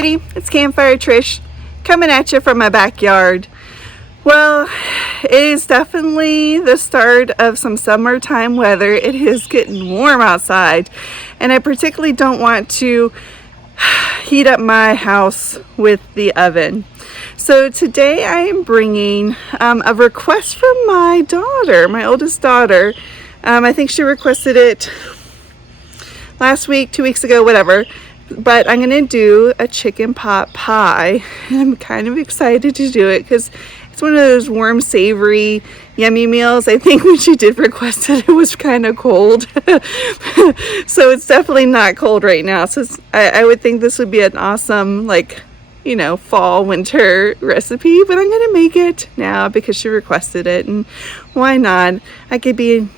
everybody, it's Campfire Trish coming at you from my backyard. Well, it is definitely the start of some summertime weather. It is getting warm outside, and I particularly don't want to heat up my house with the oven. So today I am bringing a request from my daughter, my oldest daughter. I think she requested it last week, 2 weeks ago, whatever. But I'm going to do a chicken pot pie. I'm kind of excited to do it because it's one of those warm, savory, yummy meals. I think when she did request it, it was kind of cold. So it's definitely not cold right now. So I would think this would be an awesome, fall, winter recipe. But I'm going to make it now because she requested it. And why not? I could be,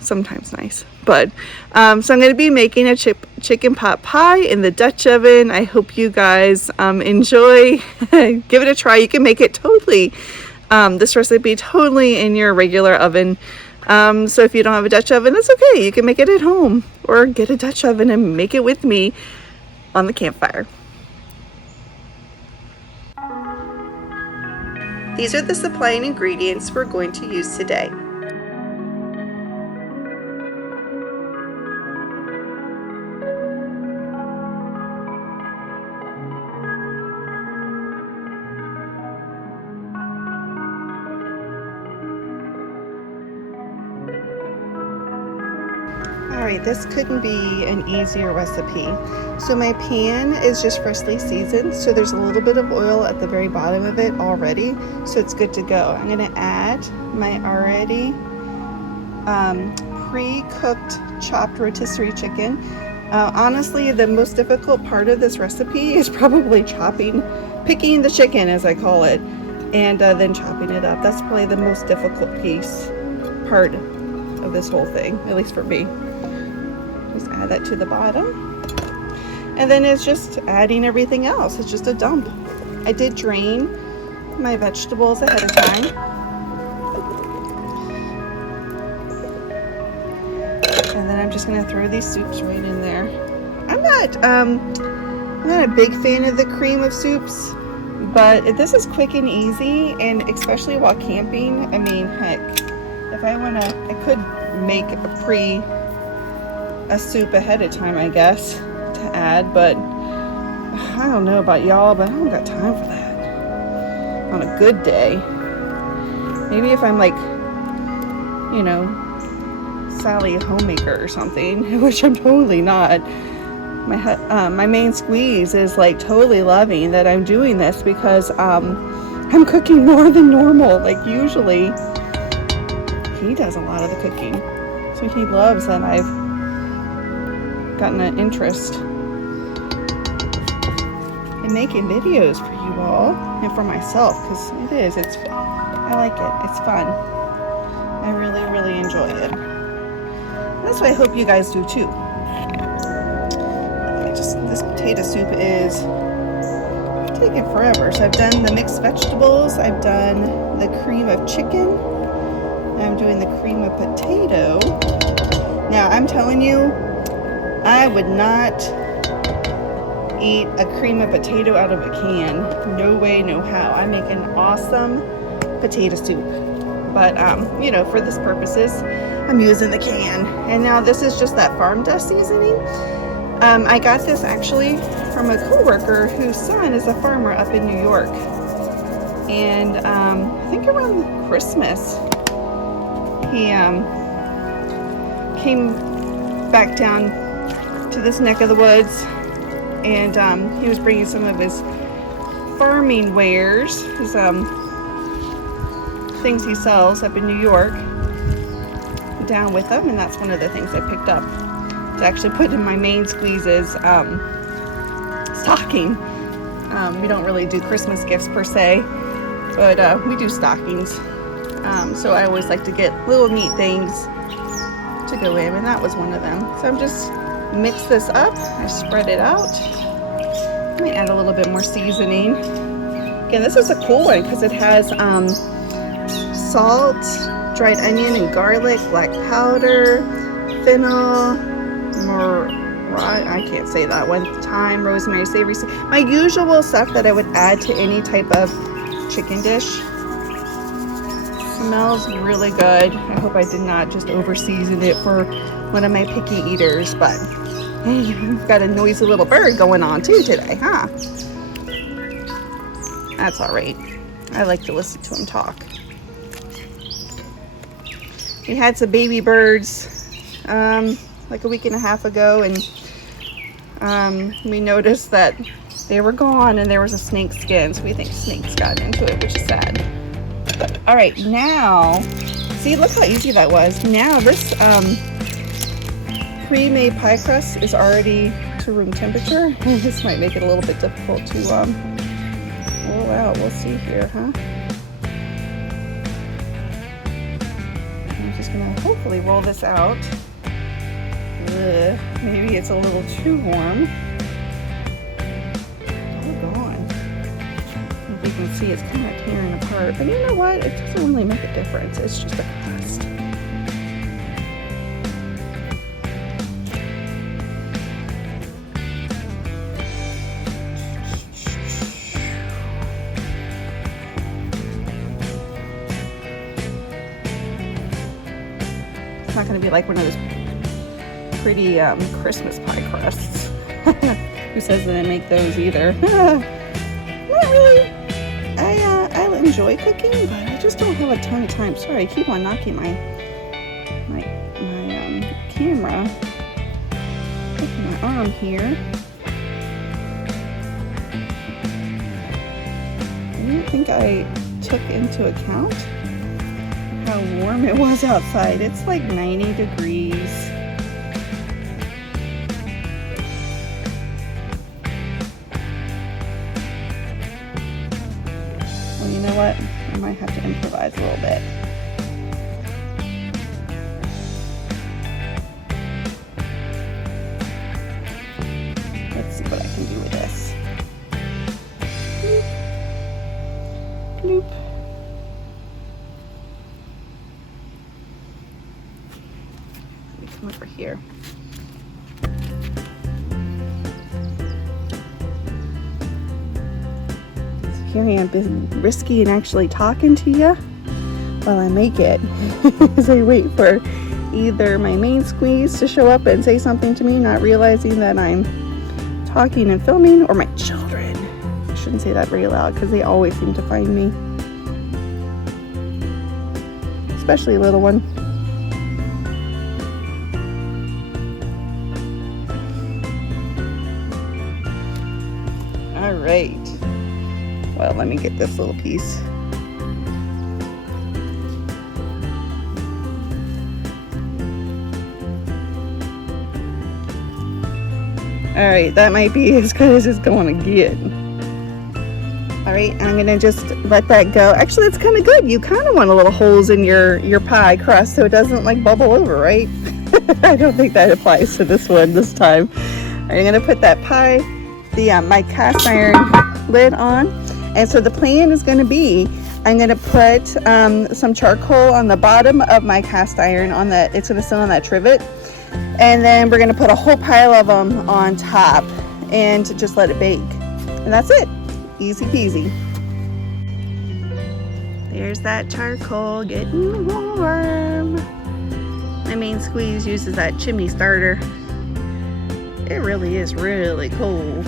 sometimes nice. But so I'm going to be making a chicken pot pie in the Dutch oven. I hope you guys enjoy. Give it a try. You can make it totally, this recipe totally in your regular oven. So if you don't have a Dutch oven, that's okay. You can make it at home or get a Dutch oven and make it with me on the campfire. These are the supplying ingredients we're going to use today. Alright, this couldn't be an easier recipe. So my pan is just freshly seasoned, so there's a little bit of oil at the very bottom of it already, so it's good to go. I'm going to add my already pre-cooked chopped rotisserie chicken. Honestly, the most difficult part of this recipe is probably picking the chicken as I call it, and then chopping it up. That's probably the most difficult part of this whole thing, at least for me. Just add that to the bottom, and then it's just adding everything else. It's just a dump. I did drain my vegetables ahead of time, and then I'm just going to throw these soups right in there. I'm not a big fan of the cream of soups, but this is quick and easy, and especially while camping. I mean, heck, if I could make a soup ahead of time, I guess, to add, but I don't know about y'all, but I don't got time for that on a good day. Maybe if I'm like, Sally homemaker or something, which I'm totally not. My main squeeze is like totally loving that I'm doing this because I'm cooking more than normal. Like usually he does a lot of the cooking, so he loves that I've gotten an interest in making videos for you all and for myself, because I like it. It's fun. I really, really enjoy it. That's what I hope you guys do too. This potato soup is taking forever. So I've done the mixed vegetables, I've done the cream of chicken, and I'm doing the cream of potato. Now I'm telling you, I would not eat a cream of potato out of a can. No way, no how. I make an awesome potato soup. But, for this purposes, I'm using the can. And now this is just that farm dust seasoning. I got this actually from a coworker whose son is a farmer up in New York. And I think around Christmas, he came back down to this neck of the woods, and he was bringing some of his farming wares, his things he sells up in New York, down with him, and that's one of the things I picked up to actually put in my main squeezes stocking. We don't really do Christmas gifts per se, but we do stockings, so I always like to get little neat things to go in, and that was one of them. So I'm just mix this up. I spread it out. Let me add a little bit more seasoning. Again, this is a cool one because it has salt, dried onion and garlic, black powder, fennel, I can't say that one. Thyme, rosemary, savory. My usual stuff that I would add to any type of chicken dish. Smells really good. I hope I did not just over season it for one of my picky eaters, but hey, I've got a noisy little bird going on too today, huh? That's all right. I like to listen to him talk. We had some baby birds like a week and a half ago, and we noticed that they were gone and there was a snake skin, so we think snakes got into it, which is sad. All right, now, see, look how easy that was. Now this pre-made pie crust is already to room temperature. This might make it a little bit difficult to roll out. We'll see here, huh? I'm just gonna hopefully roll this out. Ugh, maybe it's a little too warm. You can see it's kind of tearing apart, but you know what, it doesn't really make a difference. It's just a crust. It's not going to be like one of those pretty Christmas pie crusts. Who says that I make those either? Not really. I enjoy cooking, but I just don't have a ton of time. Sorry, I keep on knocking my camera with my arm here. I don't think I took into account how warm it was outside. It's like 90 degrees. You know what? I might have to improvise a little bit. Let's see what I can do with this. Bloop. Bloop. Let me come over here. Here I am, being risky and actually talking to you while I make it as I wait for either my main squeeze to show up and say something to me, not realizing that I'm talking and filming, or my children. I shouldn't say that very loud because they always seem to find me, especially a little one. All right. Well, let me get this little piece. All right, that might be as good as it's going to get. All right, I'm gonna just let that go. Actually, it's kind of good. You kind of want a little holes in your pie crust so it doesn't like bubble over, right? I don't think that applies to this one this time. All right, I'm gonna put that pie, my cast iron lid on. And so the plan is going to be, I'm going to put some charcoal on the bottom of my cast iron it's going to sit on that trivet. And then we're going to put a whole pile of them on top and just let it bake. And that's it. Easy peasy. There's that charcoal getting warm. My main squeeze uses that chimney starter. It really is really cool.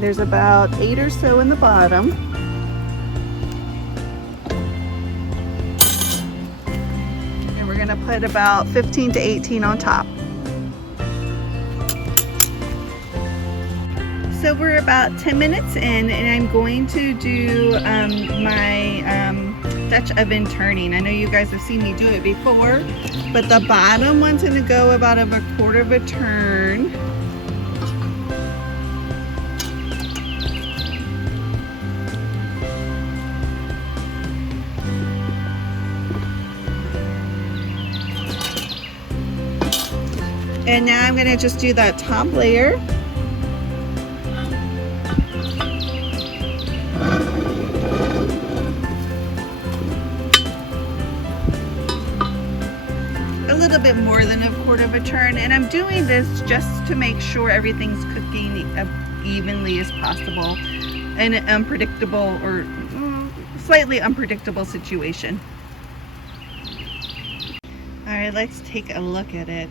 There's about 8 or so in the bottom. And we're gonna put about 15 to 18 on top. So we're about 10 minutes in, and I'm going to do my Dutch oven turning. I know you guys have seen me do it before, but the bottom one's gonna go about a quarter of a turn. And now I'm going to just do that top layer. A little bit more than a quarter of a turn, and I'm doing this just to make sure everything's cooking evenly as possible in an unpredictable or slightly unpredictable situation. All right, let's take a look at it.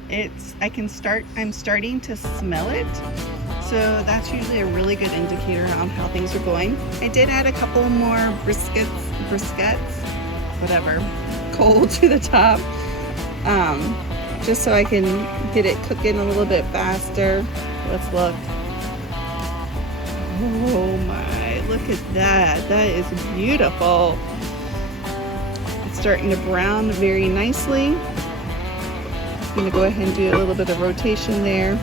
I'm starting to smell it. So that's usually a really good indicator on how things are going. I did add a couple more briskets, whatever, coal to the top, just so I can get it cooking a little bit faster. Let's look. Oh my, look at that. That is beautiful. It's starting to brown very nicely. I'm gonna go ahead and do a little bit of rotation there.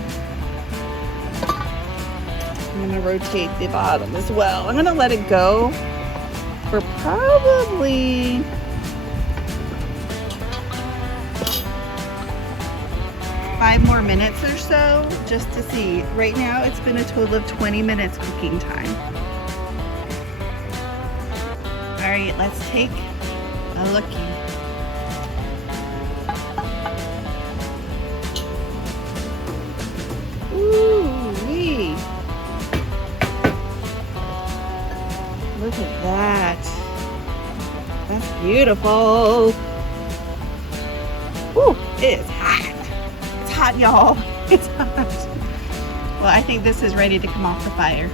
I'm gonna rotate the bottom as well. I'm gonna let it go for probably five more minutes or so, just to see. Right now it's been a total of 20 minutes cooking time. All right, let's take a lookie. Ooh-wee. Look at that. That's beautiful. Ooh, it is hot. It's hot, y'all. It's hot. Well, I think this is ready to come off the fire.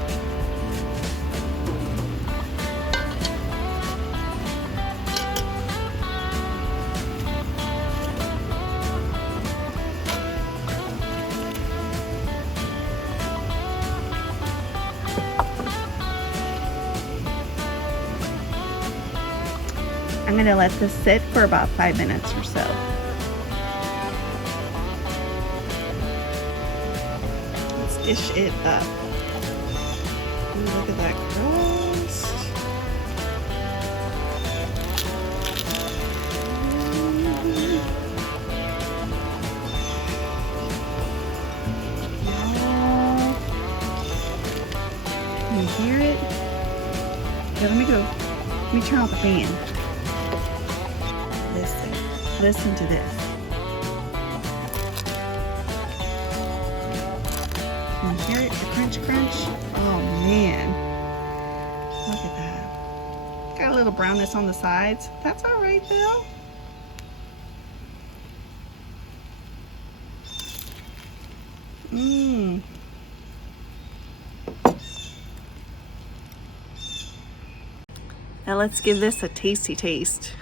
I'm going to let this sit for about 5 minutes or so. Let's dish it up. Ooh, look at that crust. Can you hear it? Okay, let me go. Let me turn off the fan. Listen to this. Can you hear it? The crunch crunch? Oh man. Look at that. Got a little brownness on the sides. That's all right though. Mmm. Now let's give this a tasty taste.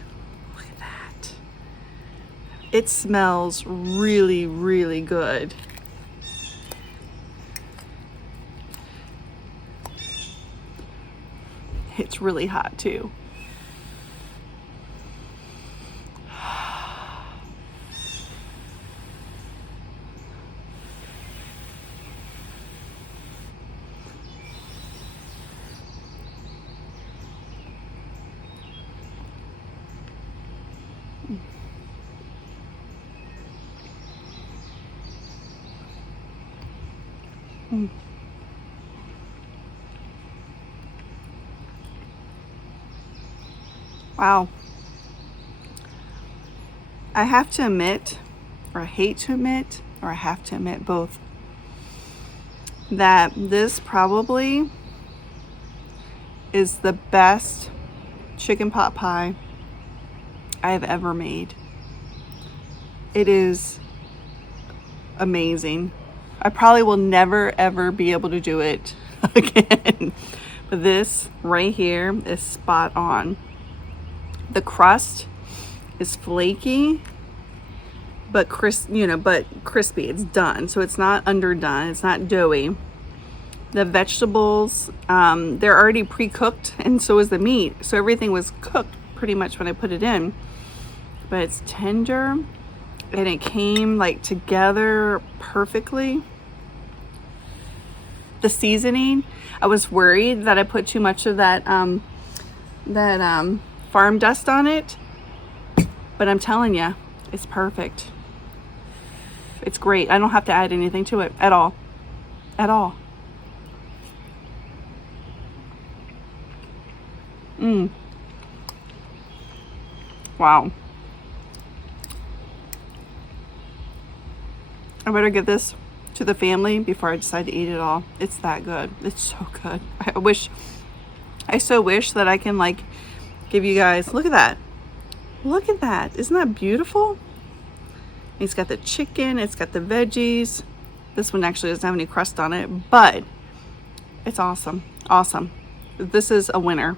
It smells really, really good. It's really hot too. Wow. I have to admit, or I hate to admit, or I have to admit both, that this probably is the best chicken pot pie I've ever made. It is amazing. I probably will never ever be able to do it again. But this right here is spot on. The crust is flaky, but crispy. It's done, so it's not underdone. It's not doughy. The vegetables, they're already pre-cooked, and so is the meat. So everything was cooked pretty much when I put it in. But it's tender, and it came like together perfectly. The seasoning, I was worried that I put too much of that farm dust on it, but I'm telling you, it's perfect. It's great. I don't have to add anything to it at all. At all. Wow. I better give this to the family before I decide to eat it all. It's that good. It's so good. I so wish that I can like give you guys, look at that. Look at that. Isn't that beautiful? It's got the chicken, it's got the veggies. This one actually doesn't have any crust on it, but it's awesome. Awesome. This is a winner.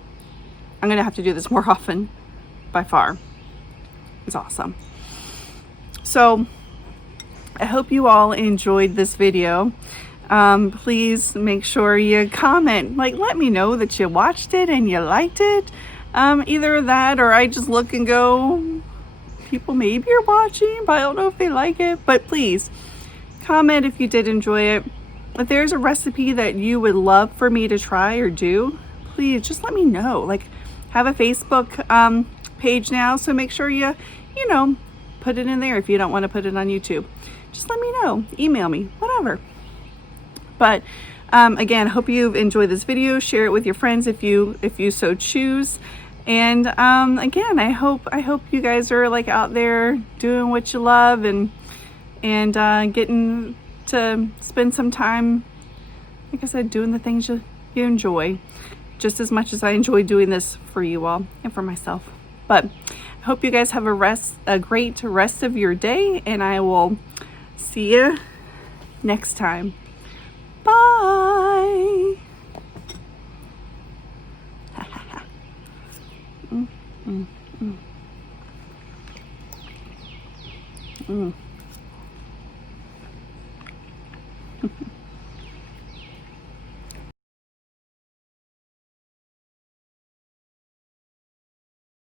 I'm gonna have to do this more often, by far. It's awesome. So I hope you all enjoyed this video. Please make sure you comment, like let me know that you watched it and you liked it. Either that or I just look and go, people maybe are watching, but I don't know if they like it. But please comment if you did enjoy it. If there's a recipe that you would love for me to try or do, please just let me know. Like, have a Facebook page now, so make sure you know, put it in there if you don't want to put it on YouTube. Just let me know, email me, whatever. But again, hope you've enjoyed this video. Share it with your friends if you so choose. And again, I hope you guys are like out there doing what you love and getting to spend some time, like I said, doing the things you enjoy, just as much as I enjoy doing this for you all and for myself. But I hope you guys have a great rest of your day, and I will see you next time. Bye. Mm.